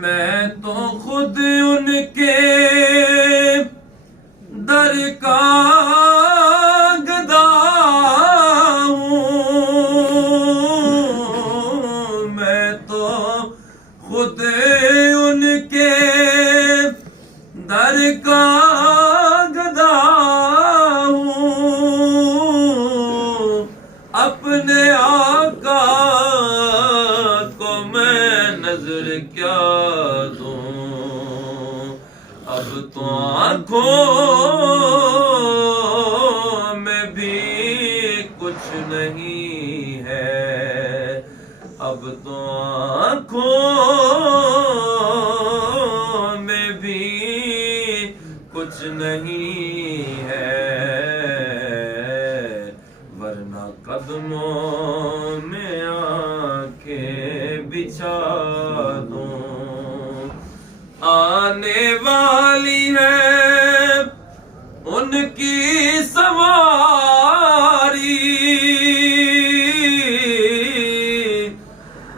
میں تو خود ان کے در کا گدا ہوں، میں تو خود ان کے در کا گدا ہوں، اپنے آقا کو میں نظر کیا دوں، اب تو آنکھوں میں بھی کچھ نہیں ہے، اب تو آنکھوں میں بھی کچھ نہیں ہے، ورنہ قدموں میں آنکھیں بچھا دوں، آنے والی ہے ان کی سواری،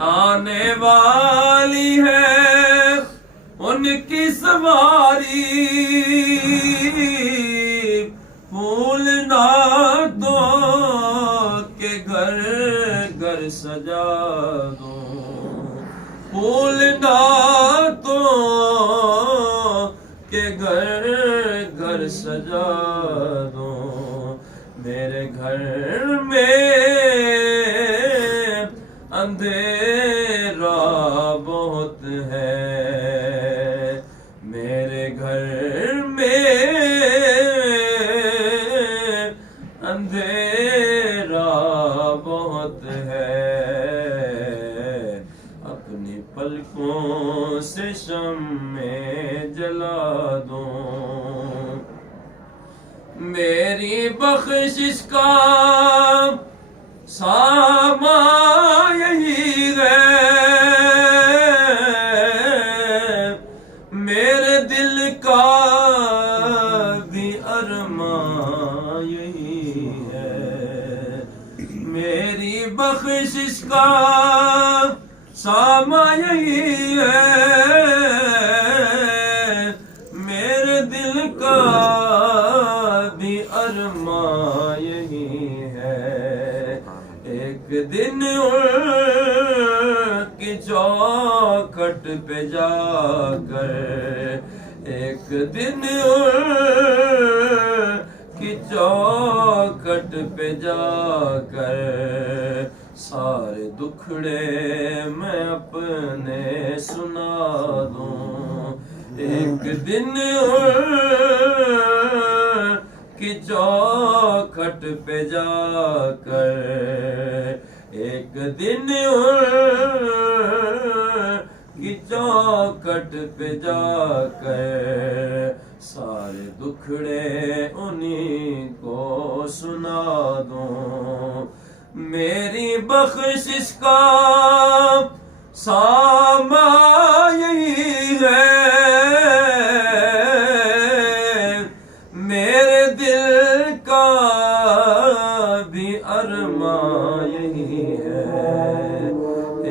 آنے والی ہے ان کی سواری، پھول نعتوں کے گھر گھر سجا دوں، پھول نعتوں کے گھر گھر سجا دوں، میرے گھر میں اندھیرا بہت ہے، میرے گھر میں اندھیرا بہت ہے، اپنی پلکوں سے شمع جلا دوں، میری بخشش کا سامان یہی ہے، میرے دل کا بھی ارمان یہی ہے، میری بخشش کا سامان یہی ہے، میرے دل کا بھی ارمان یہی ہے، ایک دن ان کی چوکھٹ پہ جا کر، ایک دن ان کی چوکھٹ پہ جا کر، سارے دکھڑے میں اپنے سنا دوں، ایک دن ان کی چوکھٹ پہ جا کر، ایک دن ان کی چوکھٹ پہ جا کر، سارے دکھڑے انہیں کو سنا دوں، میری بخشش کا سامان یہی ہے، میرے دل کا بھی ارمان یہی ہے،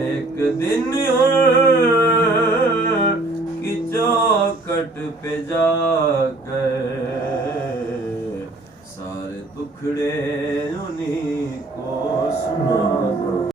ایک دن ان کی چوکھٹ پہ جا کر، سارے دکھڑے انہیں کو سنا دوں۔